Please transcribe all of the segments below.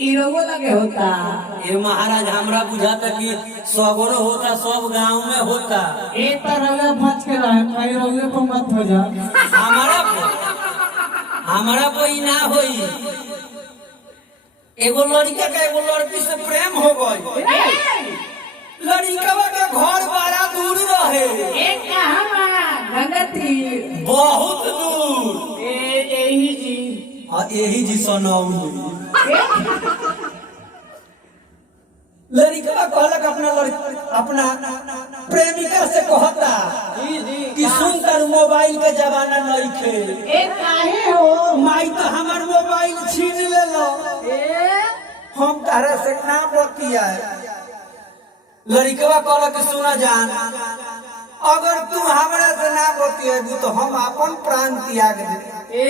इरोगो लगे होता। ये महाराज हमरा बुझाता कि सगरो होता, सब गांव में होता। एक तरह बच के रहे, कहीं रोगे पर मत हो जा। हमारा कोई ना होई। एगो लड़का का एगो लड़की से प्रेम हो गई। लड़का के घर बड़ा दूर रहे। एक गंगती बहुत दूर। यही जी। हाँ यही जी सनौली। लड़का कहलक अपना प्रेमिका से कहता कि सुन कर मोबाइल के जमाना नहीं खे। काहे हो माई तो हमार मोबाइल छीन ले लो। हम तारा से ना बतिया। लड़का कहलक सुना जान, अगर तू हमरा से ना बतिएबू तो हम अपन प्राण त्याग दे।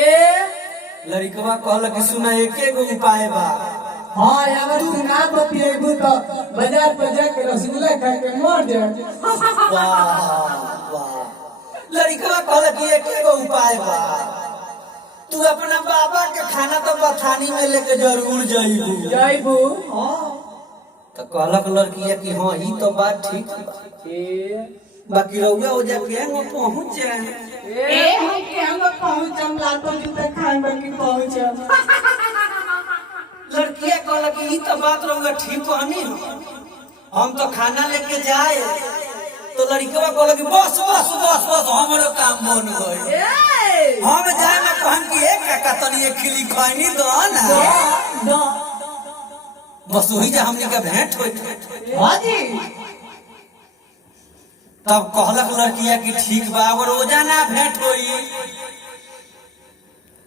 लड़का कहलक सुना एके गो उपाय बा। हाँ अगर तू ना बतिएबू तो बाजार पर जाके रसगुल्ला खा के मर जा। लड़का कहलक एके गो उपाय बा। तू अपना बाबा के खाना तो बथानी में लेके जरूर जाइबू। तो कहलक लड़किया कि हाँ ही तो बात ठीक बा। बाकी रउआ हो जाके हम पहुंच जाए। हम पहुंचम लातो जूते खाए बाकी पहुंचम। लड़किया कहलक ई तो बात रउआ ठीक कहनी। हम तो खाना लेके जाए। तो लड़किया कहलक बस बस बस बस हमारो काम बन गई। हम जाए ना कहन कि एक काका तनी एक खिली खैनी दो ना। बस वही जा हमनी के भेंट होई। हां जी। तब कहलक लड़किया कि ठीक बा अगर ओजा ना भेंट होई।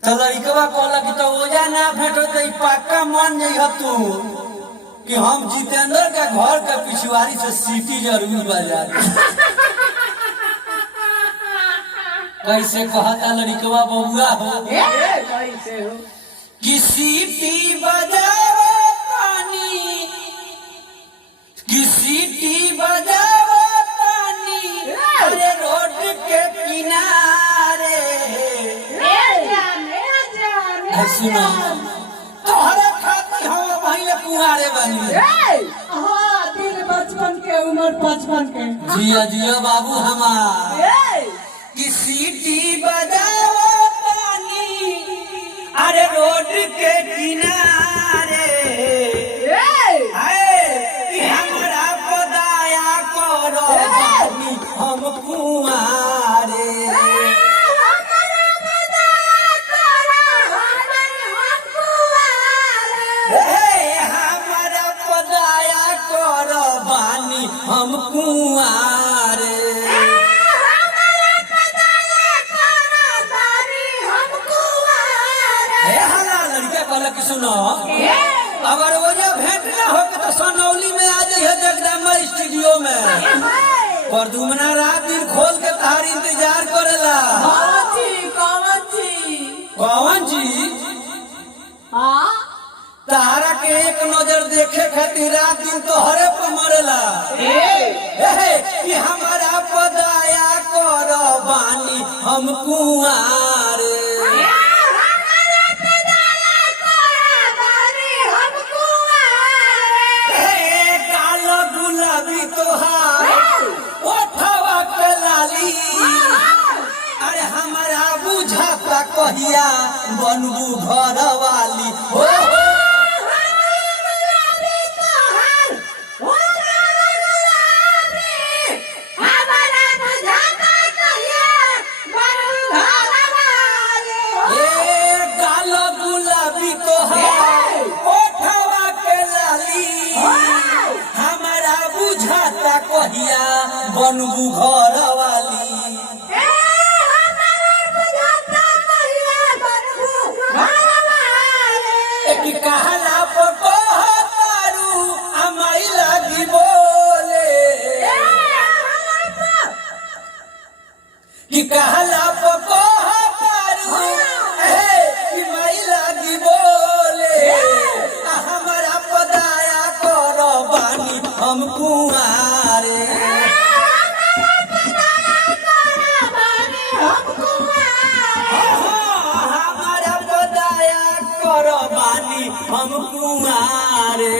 तो लड़कवा कहलक तो ओजा ना भेंट हो तो पक्का मान जाइ तू कि हम जितेंद्र के घर के पिछवाड़ी से सीटी जरूर बजा दे। कैसे कहता लड़कवा बबुआ हो कैसे हो कि सीटी बजाओ तानी, कि सीटी बजाओ तानी अरे रोड के किनारे। सुनो तोहरे खातिर हम पहले कुंवारे बनी। हाँ दिन बचपन के उम्र 55 के। जिया जिया बाबू हमार कि सीटी बजाओ तानी अरे रोड के किनारे। हमरा पदाया करो बानी हम कुंवारे। हमरा पदाया करो बानी हम कुंवारे। लड़का सुनो अगर वो भेंट ना हो तो सनौली में आ जाइए जगदम्बा स्टूडियो में। परदुमना रात दिन खोल के तार इंतजार करेला। कौन जी तारा के एक नजर देखे खातिर रात दिन तोहरे पर मरेला। कि हमारा पदाया कर बानी हम कुंवारे। अरे हमारा बुझाता कहिया बनबू घर वाली हो। गुलाबी तोहार ओठवा के लाली हमारा बुझाता कहिया बनबू घर वाली। कहला पकड़ू अमाई लगी बोले। कि कहला पकड़ू माई लगी बोले। हमारा पदाया कर बानी हम कुंवारे। हमारा पदाया कर बानी हम कुंवारे। मारे